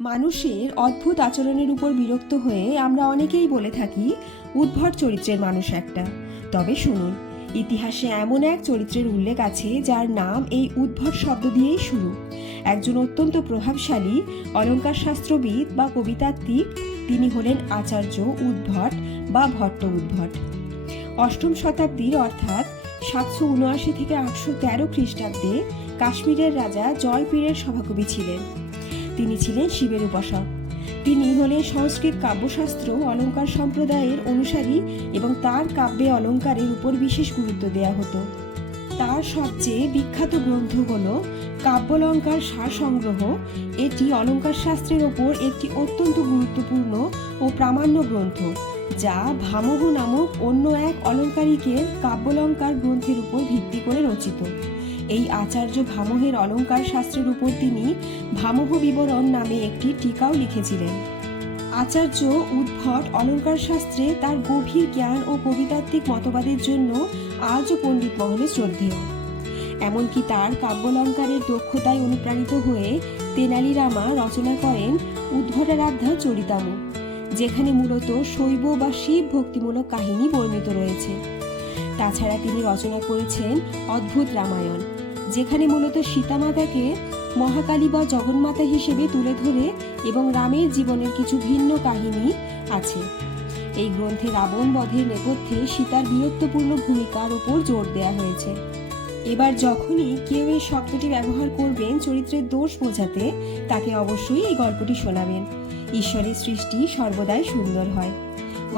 মানুষের অদ্ভুত আচরণের উপর বিরক্ত হয়ে আমরা অনেকেই বলে থাকি উদ্ভট চরিত্রের মানুষ একটা। তবে শুনুন, ইতিহাসে এমন এক চরিত্রের উল্লেখ আছে যার নাম এই উদ্ভট শব্দ দিয়েই শুরু। একজন অত্যন্ত প্রভাবশালী অলঙ্কার শাস্ত্রবিদ বা কবিতাত্ত্বিক, তিনি হলেন আচার্য উদ্ভট বা ভট্ট উদ্ভট। অষ্টম শতাব্দীর অর্থাৎ 779 থেকে 813 খ্রিস্টাব্দে কাশ্মীরের রাজা জয়পীরের সভাকবি ছিলেন। তিনি ছিলেন শিবের উপাসক। তিনি হলেন সংস্কৃত কাব্যশাস্ত্র অলঙ্কার সম্প্রদায়ের অনুসারী এবং তার কাব্যে অলঙ্কারের উপর বিশেষ গুরুত্ব দেয়া হতো। তার সবচেয়ে বিখ্যাত গ্রন্থ হল কাব্যালঙ্কার সার সংগ্রহ। এটি অলঙ্কার শাস্ত্রের ওপর একটি অত্যন্ত গুরুত্বপূর্ণ ও প্রামাণ্য গ্রন্থ, যা ভামহ নামক অন্য এক অলঙ্কারিকের কাব্যালঙ্কার গ্রন্থের উপর ভিত্তি করে রচিত। এই আচার্য ভামহের অলঙ্কার শাস্ত্রের উপর তিনি ভামহ বিবরণ নামে একটি টিকাও লিখেছিলেন। আচার্য উদ্ভট অলঙ্কার শাস্ত্রে তার গভীর জ্ঞান ও কবিতাত্ত্বিক মতবাদের জন্য আজও পণ্ডিত মহলে শ্রদ্ধেয়। এমনকি তার কাব্যালঙ্কারের দক্ষতায় অনুপ্রাণিত হয়ে তেনালি রামা রচনা করেন উদ্ভটারাধ্যা চরিতামু, যেখানে মূলত শৈব বা শিব ভক্তিমূলক কাহিনী বর্ণিত রয়েছে। তাছাড়া তিনি রচনা করেছেন অদ্ভুত রামায়ণ, যেখানে মূলত সীতামাতাকে মহাকালী বা জগন্মাতা হিসেবে তুলে ধরে এবং রামের জীবনের কিছু ভিন্ন কাহিনী আছে। এই গ্রন্থে রাবণ বধের নেপথ্যে সীতার বীরত্বপূর্ণ ভূমিকার উপর জোর দেওয়া হয়েছে। এবার যখনই কেউ এই শব্দটি ব্যবহার করবেন চরিত্রের দোষ বোঝাতে, তাকে অবশ্যই এই গল্পটি শোনাবেন। ঈশ্বরের সৃষ্টি সর্বদাই সুন্দর হয়।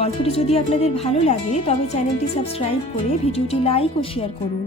গল্পটি যদি আপনাদের ভালো লাগে তবে চ্যানেলটি সাবস্ক্রাইব করে ভিডিওটি লাইক ও শেয়ার করুন।